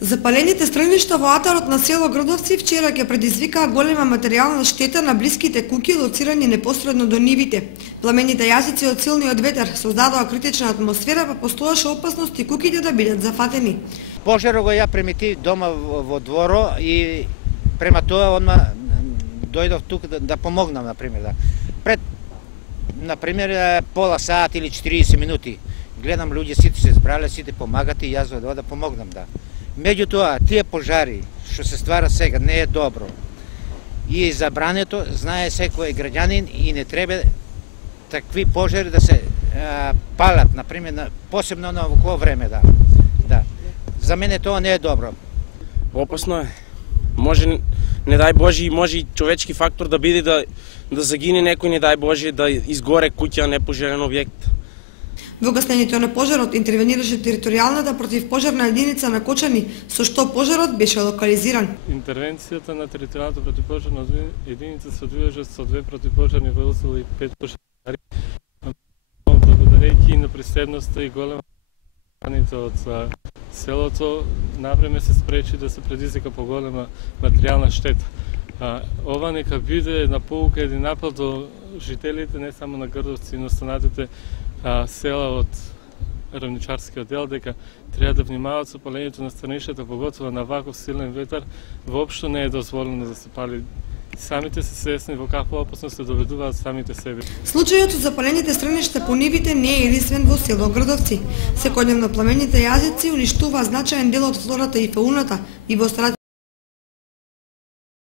Запалените стрелништа во атарот на село Грдовци вчера ќе предизвикаа голема материјална штета на блиските куќи лоцирани непосредно до нивите. Пламените јазици од силниот ветер создадоа критична атмосфера, па постоеше опасност и куќите да бидат зафатени. Пожарот го ја примети дома во дворо и према тоа одма дојдов тук да помогнам, например. Пред, например, пола сат или 40 минути гледам луѓе сите се збрале, сите помагате и јас да помогнам, да. Меѓутоа, тие пожари што се ствара сега не е добро. И забрането, знае секој граѓанин и не треба такви пожари да се палат, например, посебно на овој време, да. За мене тоа не е добро. Опасно е. Може, не дај Боже, може и човечки фактор да биде да загине некој, не дај Боже, да изгоре куќа, непожелен објект. Во гаснењето на пожарот интервенираше територијалната противпожарна единица на Кочани, со што пожарот беше локализиран. Интервенцијата на територијалната противпожарна единица се одвижаше со 2 противпожарни возила и 5 пожари. Благодарејќи на присебноста и голема од селото, навреме се спречи да се предизвика поголема материјална штета. Ова нека биде на поука еден апел до жителите не само на Грдовци, но останатите села од равничарскиот дел, дека треба да внимаваат со палењето на стаништата, поготово на ваков силен ветар, воопшто не е дозволено да се пали. Самите се свесни во каква опасност се доведуваат самите себе. Случајот со запалените стрелништа по нивите не е единствен во село Грдовци. Секојдневно пламените јазици уништуваат значаен дел од флората и фауната и во